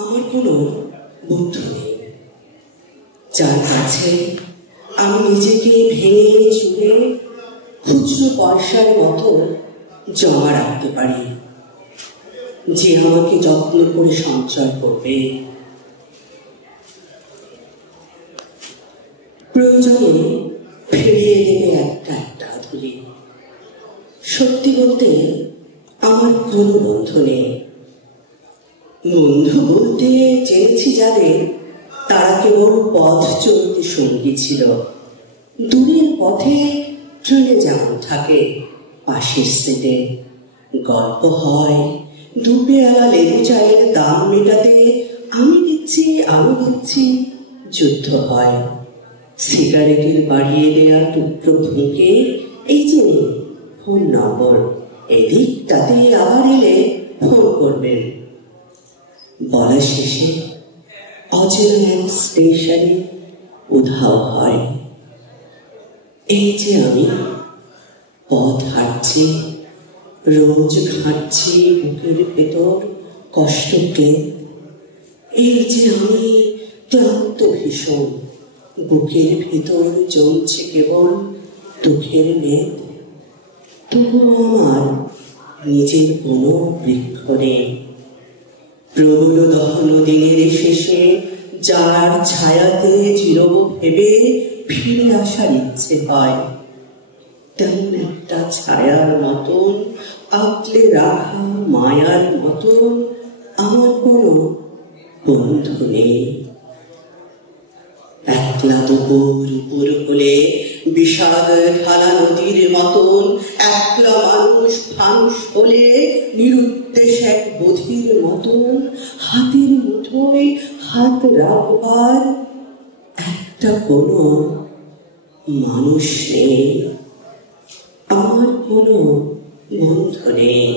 আমার কোনো বন্ধু নেই যার কাছে আমি নিজেকে ভেঙে চুরে খুচরো পয়সার মতো জমা রাখতে পারি, যে আমাকে যত্ন করে সঞ্চয় করবে। প্রয়োজনে ফিরিয়ে দেবে একটা একটা ধুলি। সত্যি বলতে আমার কোনো বন্ধু নেই। বন্ধু বলতে জেনেছি যাদের, তারা কেবল পথ চলতে সঙ্গী ছিল। দূরের পথে ট্রেনে যেমন থাকে, পাশের সিটে গল্প হয়, দুপেয়ালা লেবু চায়ের দাম মেটাতে আমি দিচ্ছি যুদ্ধ হয়। সিগারেটের বাড়িয়ে দেওয়া টুকরো ফুঁকে এই যে ফোন নম্বর, এদিকটাতে আবার এলে ফোন করবেন। বলা শেষে অচেনা এক স্টেশনে উধাও হয়। এই যে আমি পথ হাঁটছি, রোজ ঘাঁটছি বুকের ভেতর কষ্টকে। এই যে আমি ক্লান্ত ভীষণ, বুকের ভেতর জমছে কেবল দুঃখের মেদ। তবুও আমার নিজের কোনো বৃক্ষ নেই। প্রবল দহন দিনের শেষে যার ছায়াতে চিরব ভেবে ফিরে আসার ইচ্ছে হয়, তেমন একটা ছায়ার মতন আঁকলে রাখা মায়ার মতন আমার কোনো বন্ধু নেই। একলা দুপুর হলে বিষাদ ঢালা নদীর মতন, একলা মানুষ হলে নিরুদ্দেশ এক বধির মতন, হাতের মুঠোয় হাত রাখবার একটা কোনো মানুষ নেই। আমার কোনো বন্ধু নেই।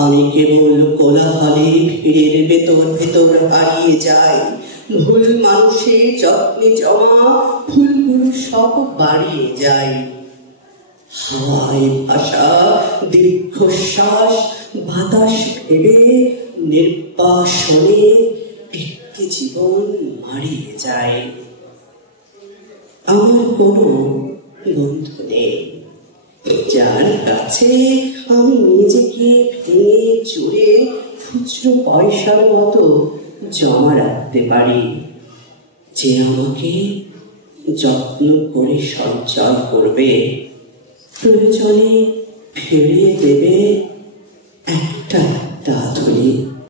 আমি কেবল কোলাহলে ভিড়ের ভেতর হারিয়ে যাই। ভুল মানুষের যত্নে জমা ফুলগুলো সব বাড়িয়ে যায়। হাওয়ায় ভাষা দীর্ঘশ্বাস বাতাস ভেবে নির্বাসনে একটি জীবন মারিয়ে যায়। আমার কোনো বন্ধু নেই যার কাছে আমি নিজেকে ভেঙে চুরে খুচরো পয়সার মতো জমা রাখতে পারি, যে আমাকে যত্ন করে সঞ্চয় করবে, প্রয়োজনে ফিরিয়ে দেবে একটা একটা ধুলি।